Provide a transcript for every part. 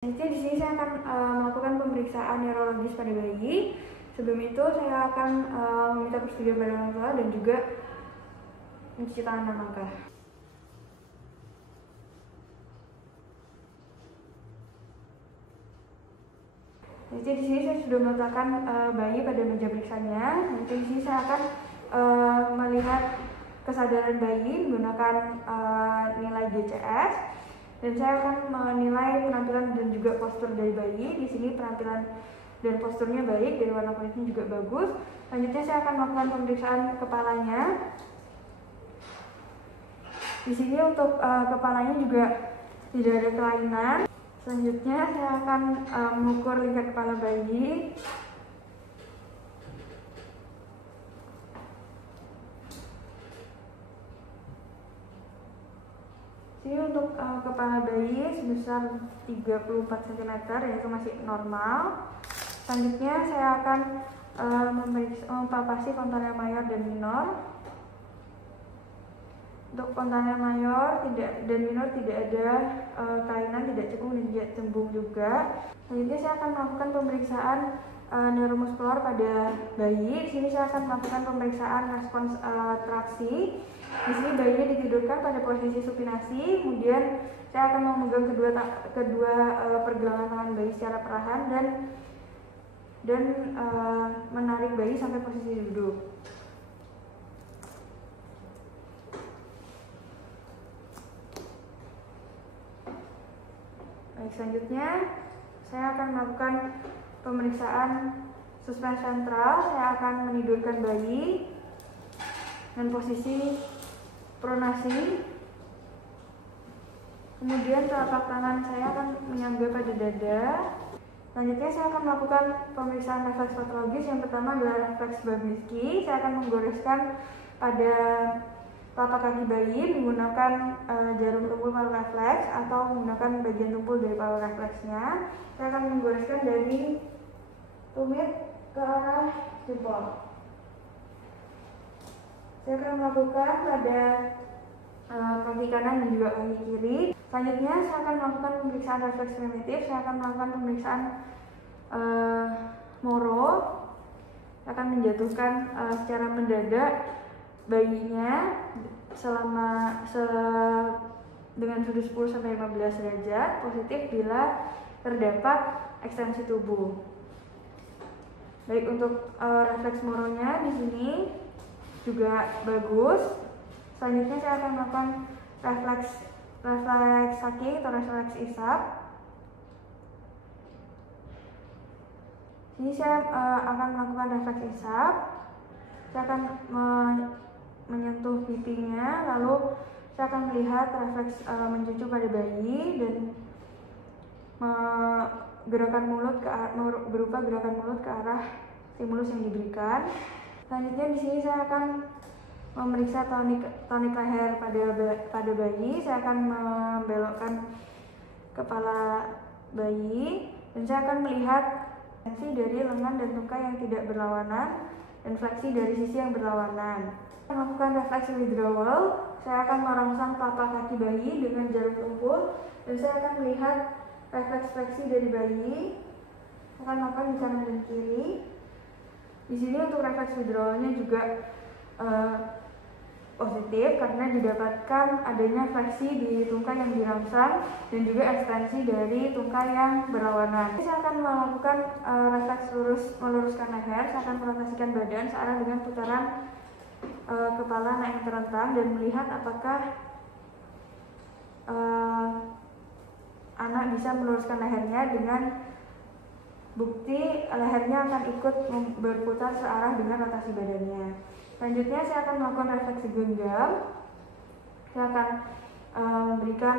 Selanjutnya di sini saya akan melakukan pemeriksaan neurologis pada bayi. Sebelum itu saya akan meminta persetujuan pada orang tua dan juga mencuci tangan dan langkah. Jadi di sini saya sudah meletakkan bayi pada meja periksanya. Nanti di sini saya akan melihat kesadaran bayi menggunakan nilai GCS. Dan saya akan menilai penampilan dan juga postur dari bayi. Di sini penampilan dan posturnya baik, dari warna kulitnya juga bagus. Selanjutnya saya akan melakukan pemeriksaan kepalanya. Di sini untuk kepalanya juga tidak ada kelainan. Selanjutnya saya akan mengukur lingkar kepala bayi. Ini untuk kepala bayi sebesar 34 cm, yaitu masih normal. Selanjutnya saya akan mempalpasi fontanel mayor dan minor. Untuk fontanel mayor dan minor tidak ada kelainan, tidak cekung dan tidak cembung juga. Selanjutnya saya akan melakukan pemeriksaan neuromuskular pada bayi. Di sini saya akan melakukan pemeriksaan respons traksi. Di sini bayinya ditidurkan pada posisi supinasi, kemudian saya akan memegang kedua pergelangan tangan bayi secara perlahan dan menarik bayi sampai posisi duduk. Baik, selanjutnya saya akan melakukan pemeriksaan suspensi sentral. Saya akan menidurkan bayi dan posisi pronasi. Kemudian telapak tangan saya akan menyangga pada dada. Selanjutnya saya akan melakukan pemeriksaan refleks patologis. Yang pertama adalah refleks Babinski. Saya akan menggoreskan pada telapak kaki bayi menggunakan jarum tumpul paru refleks atau menggunakan bagian tumpul dari paru refleksnya. Saya akan menggoreskan dari tumit ke arah jempol. Saya akan melakukan pada kaki kanan dan juga kaki kiri. Selanjutnya saya akan melakukan pemeriksaan refleks primitif. Saya akan melakukan pemeriksaan Moro. Saya akan menjatuhkan secara mendadak bayinya dengan sudut 10-15 derajat positif bila terdapat ekstensi tubuh. Baik, untuk refleks Moronya di sini juga bagus. Selanjutnya saya akan melakukan refleks sucking atau refleks isap. Ini saya akan melakukan refleks isap. Saya akan menyentuh pipinya, lalu saya akan melihat refleks mencucu pada bayi dan gerakan mulut berupa gerakan mulut ke arah stimulus yang diberikan. Selanjutnya di sini saya akan memeriksa tonik leher pada bayi. Saya akan membelokkan kepala bayi dan saya akan melihat fleksi dari lengan dan tungkai yang tidak berlawanan dan fleksi dari sisi yang berlawanan. Melakukan refleks withdrawal, saya akan merangsang telapak kaki bayi dengan jarum tumpul dan saya akan melihat refleks fleksi dari bayi. Saya akan melakukan di kanan dan kiri. Di sini untuk refleks withdrawalnya juga positif karena didapatkan adanya fleksi di tungkai yang dirangsang dan juga ekstensi dari tungkai yang berlawanan. Saya akan melakukan refleks meluruskan leher. Saya akan merotasikan badan searah dengan putaran kepala naik terentang dan melihat apakah anak bisa meluruskan lehernya dengan bukti lehernya akan ikut berputar searah dengan rotasi badannya. Selanjutnya saya akan melakukan refleksi genggam. Saya akan memberikan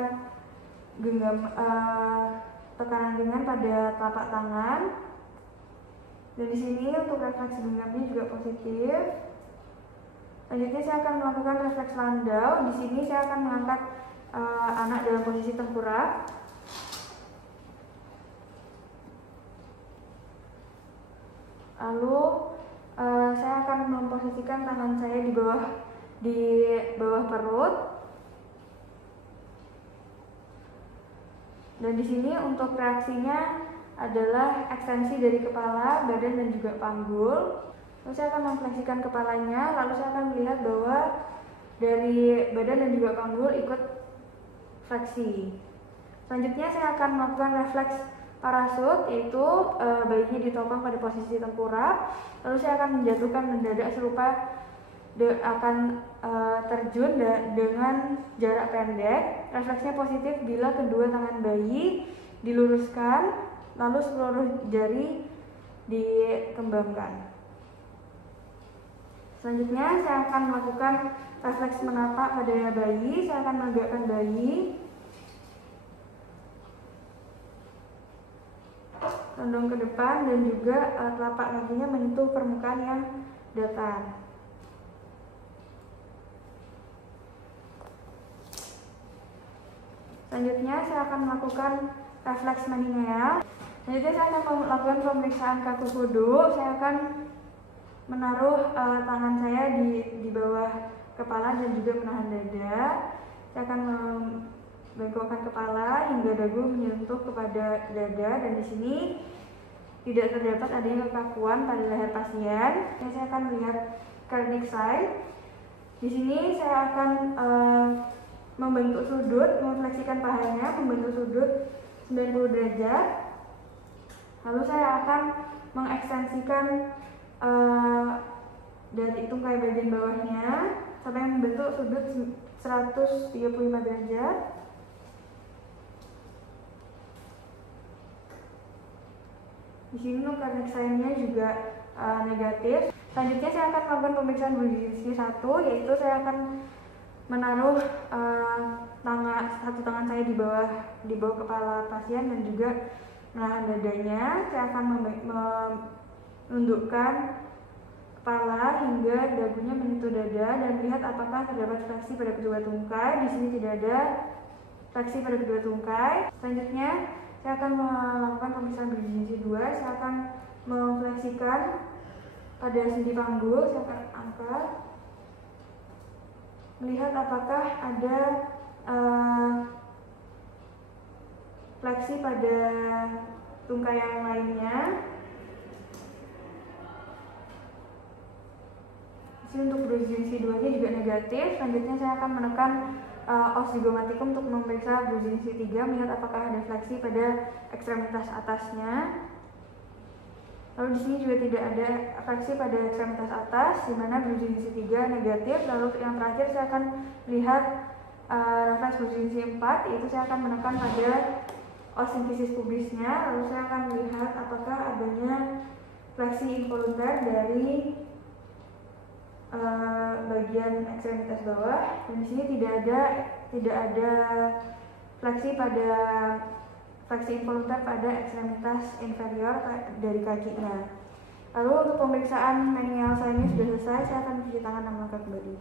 genggam tekanan ringan pada telapak tangan. Dan di sini untuk refleksi genggamnya juga positif. Selanjutnya saya akan melakukan refleks landau. Di sini saya akan mengangkat anak dalam posisi tengkurap. Lalu saya akan memposisikan tangan saya di bawah perut. Dan di sini untuk reaksinya adalah ekstensi dari kepala, badan, dan juga panggul. Lalu saya akan memfleksikan kepalanya, lalu saya akan melihat bahwa dari badan dan juga panggul ikut fleksi. Selanjutnya saya akan melakukan refleks parasut, yaitu bayinya ditopang pada posisi tengkurap. Lalu saya akan menjatuhkan mendadak serupa akan terjun dengan jarak pendek. Refleksnya positif bila kedua tangan bayi diluruskan, lalu seluruh jari dikembangkan. Selanjutnya saya akan melakukan refleks menapak pada bayi. Saya akan menegakkan bayi, condong ke depan, dan juga telapak kakinya menyentuh permukaan yang datar. Selanjutnya saya akan melakukan refleks manineal. Selanjutnya saya akan melakukan pemeriksaan kaku kudu. Saya akan menaruh tangan saya di bawah kepala dan juga menahan dada. Saya akan membengkokkan kepala hingga dagu menyentuh kepada dada, dan di sini tidak terdapat adanya kekakuan pada leher pasien. Saya akan melihat cardiac sign. Di sini saya akan membentuk sudut, memfleksikan pahanya, membentuk sudut 90 derajat. Lalu saya akan mengekstensikan dari tungkai bagian bawahnya sampai membentuk sudut 135 derajat. Di sini cardiac sign-nya juga negatif. Selanjutnya saya akan melakukan pemeriksaan Brzezinski 1, yaitu saya akan menaruh satu tangan saya di bawah kepala pasien dan juga menahan dadanya. Saya akan menundukkan kepala hingga dagunya menyentuh dada dan lihat apakah terdapat fleksi pada kedua tungkai. Di sini tidak ada fleksi pada kedua tungkai. Selanjutnya saya akan melakukan pemeriksaan Brzezinski 2. Saya akan memfleksikan pada sendi panggul. Saya akan angkat, melihat apakah ada fleksi pada tungkai yang lainnya. Di sini untuk Brzezinski 2-nya juga negatif. Selanjutnya saya akan menekan os zygomatikum untuk memeriksa Brzezinski 3, melihat apakah ada fleksi pada ekstremitas atasnya. Lalu di sini juga tidak ada fleksi pada ekstremitas atas, di mana Brzezinski 3 negatif. Lalu yang terakhir saya akan melihat refleks Brzezinski 4, yaitu saya akan menekan pada os simfisis pubisnya. Lalu saya akan melihat apakah adanya fleksi involunter dari bagian ekstremitas bawah, dan di sini tidak ada fleksi involunter pada ekstremitas inferior dari kakinya. Lalu untuk pemeriksaan menial sign-nya sudah selesai. Saya akan cuci tangan dan melangkah kembali.